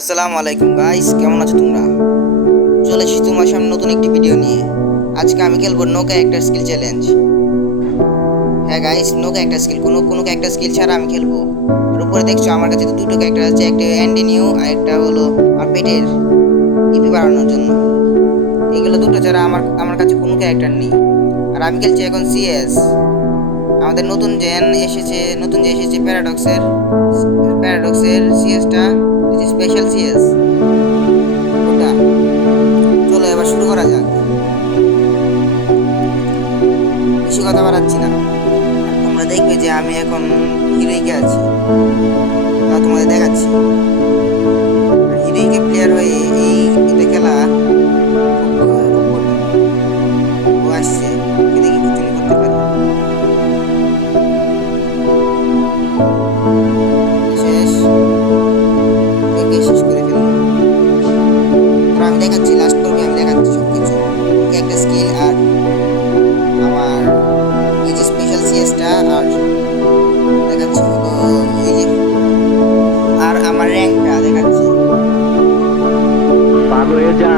আসসালামু আলাইকুম গাইস, কেমন আছো তোমরা? চলে এসেছি তোমার সামনে নতুন একটি ভিডিও নিয়ে। আজকে আমি খেলবো নো ক্যারেক্টার স্কিল চ্যালেঞ্জ। হ্যাঁ গাইস, নো ক্যারেক্টার স্কিল, কোনো ক্যারেক্টার স্কিল ছাড়া আমি খেলবো। আর উপরে দেখছো আমার কাছে দুটো ক্যারেক্টার আছে, একটা অ্যান্ডি নিউ আর একটা হলো আর পেটের ইপি বাড়ানোর জন্য। এগুলো দুটো ছাড়া আমার কাছে কোনো ক্যারেক্টার নেই। আর আমি খেলছি এখন সিএস। আমাদের নতুন যে এসেছে প্যারাডক্সের সিএসটা, স্পেশাল সিএস ওটা। চলো এবার শুরু করা যাক। বেশি কথা বাড়াচ্ছি না, তোমরা দেখবে যে আমি এখন হিরোইকে আছি, তা তোমাদের দেখাচ্ছি। আর হিরোইকে প্লেয়ার হয়ে এটা খেলা খুব কঠিন। ও আসছে, ওকে দেখি কিছু করতে পারি। শেষ, ওকে শেষ করে ফেললাম। আমি দেখাচ্ছি, লাস্ট পর্বে আমি দেখাচ্ছি সবকিছু, একটা স্কিল আর আমার এই যে স্পেশাল সিএসটা, আর দেখাচ্ছি হলো এই যে আর আমার র্যাঙ্কটা দেখাচ্ছি। ভালো হয়ে যা,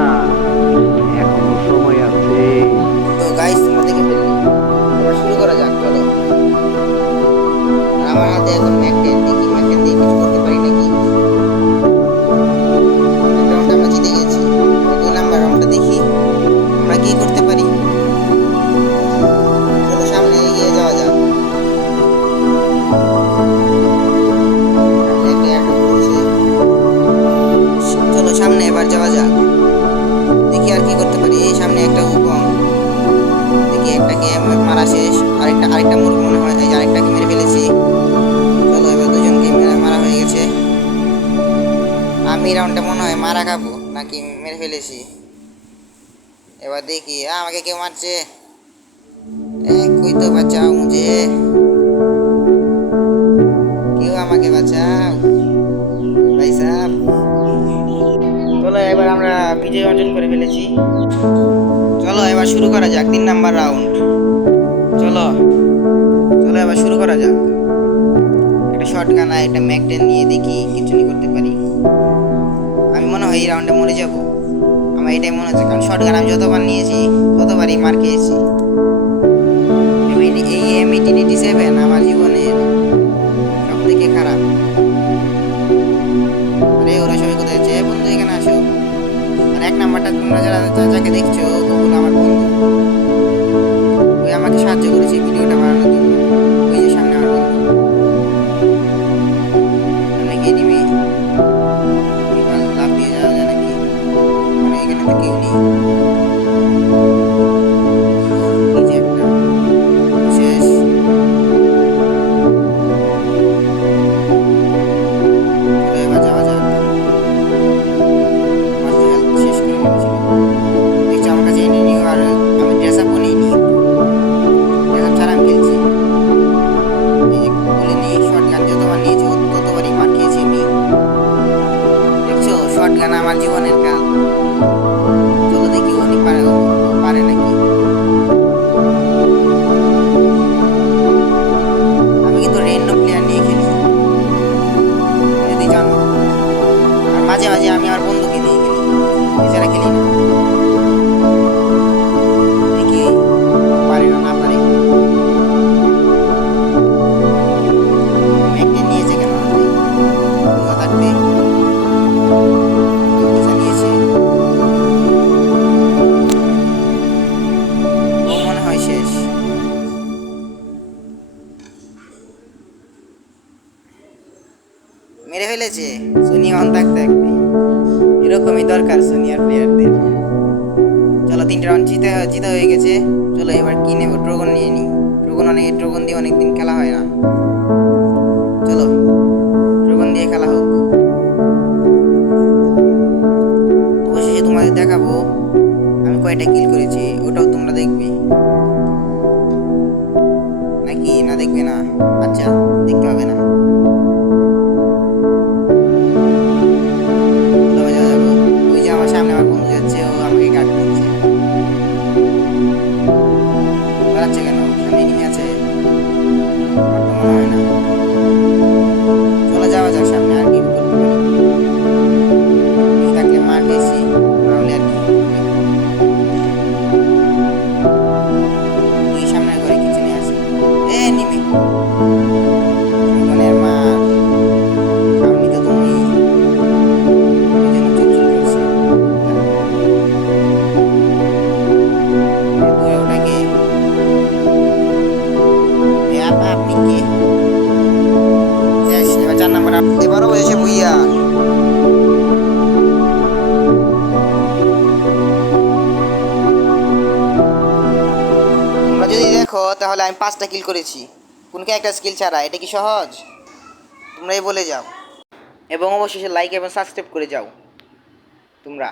এখনো সময় আছে। তো গাইস তোমরা দেখে ফেললে, এবার শুরু করা যাক। চলো, আর আমার হাতে এখন ম্যাকটেন, দেখি ম্যাকটেন দিয়ে কিছু করতে পারি নাকি। রাউন্ডটা আমরা জিতে গেছি, দুই নাম্বার রাউন্ডটা দেখি আমরা কি করতে পারি। চলো সামনে এগিয়ে যাওয়া যাক। সামনে একটা অ্যাটাক করছে, চলো সামনে এবার যাওয়া যাক। দেখি আর কি করতে পারি। এই সামনে একটা উকং, দেখি একটাকে মারা শেষ, আরেকটা মুরগি মনে হয়, এই যে আরেকটাকে মেরে ফেলেছি। চলো এবার দুজনকে মারা হয়ে গেছে। আমি রাউন্ডটা মনে হয় মারা খাবো নাকি মেরে ফেলেছি। এবার দেখি আমাকে কেউ মারছে। কই তো বাঁচাও মুঝে, কেউ আমাকে বাঁচাও ভাই সাহেব। চলো এবার আমরা বিজয় অর্জন করে ফেলেছি। চলো এবার শুরু করা যাক 3 নাম্বার রাউন্ড। চলো চলো এবার শুরু করা যাক। একটা শটগান আর একটা ম্যাকটেন নিয়ে দেখি কিছু নি করতে পারি। আমি মনে হয় এই রাউন্ডে মরে যাব, আমার এটাই মনে হচ্ছে, কারণ শটগান আমি যতবার নিয়েছি ততবারই মার খেয়েছি। এই M1887 আমার জীবনের সব থেকে খারাপ। আরে ওরা সবাই কোথায় আছে? বন্ধু এখানে আসো। আর 1 নাম্বারটা তোমরা যাকে দেখছো ওগুলো আমার বন্ধু, ওই আমাকে সাহায্য করেছে ভিডিওটা বানানোর জন্য। ওই যে সামনে আমার বন্ধু, আমরা গিয়ে নিবি লাভ দিয়ে যাওয়া যায় নাকি? মানে এখানে তো কেউ নেই। এই যে একটা শেষ। চলো এবার যাওয়া যাক। আমার তো হেলথ শেষ করে ফেলেছিল। দেখছি আমার কাছে এনে নিও, আর আমি ড্রেস আপ নিইনি, ড্রেস আপ ছাড়া আমি খেলছি। এই যে বলে নিই, শর্টগান যতবার নিয়েছি ততবারই মার খেয়েছি আমি। দেখছো, শর্টগান আমার জীবনের কাল। চলো দেখি উনি পারে নাকি। আমি কিন্তু রেন্ডম প্লেয়ার নিয়ে খেলি, যদি জানো। আর মাঝে মাঝে আমি আমার বন্ধুকে নিয়ে খেলি, এছাড়া খেলি না। দেখি পারে না পারে। ম্যাকটেন নিয়েছে কেন হাতে? রোজা থাকতে রোজা নিয়েছে। ও মনে হয় শেষ। মেরে ফেলেছে। সোনিয়া অন থাকতে থাকতে, এরকমই দরকার সোনিয়ার প্লেয়ারদের। চলো 3 রাউন্ড জিতা হয়ে গেছে। চলো এবার কি নেবো? ড্রাগন নিয়ে নিই। ড্রাগন দিয়ে অনেকদিন খেলা হয় না। চলো ড্রাগন দিয়ে খেলা হোক। অবশেষে তোমাদের দেখাবো আমি কয়টা কিল করেছি, ওটাও তোমরা দেখবে নাকি না দেখবে না? আচ্ছা, দেখতে হবে না। ওই যে আমার সামনে আমার বন্ধু যাচ্ছে, ও আমাকে গার্ড দিচ্ছে। দাঁড়াচ্ছে কেন? সামনে এনিমি আছে? আমার তো মনে হয় না। চলে যাওয়া যাক সামনে, আর কি করতে পারি। আপনি কে? Yes, এবার 4 নাম্বার এবারও বলেছে ভুইয়া। তোমরা যদি দেখো তাহলে আমি 5টা কিল করেছি কোন একটা স্কিল ছাড়া। এটা কি সহজ? তোমরাই বলে যাও এবং অবশেষে লাইক এবং সাবস্ক্রাইব করে যাও তোমরা।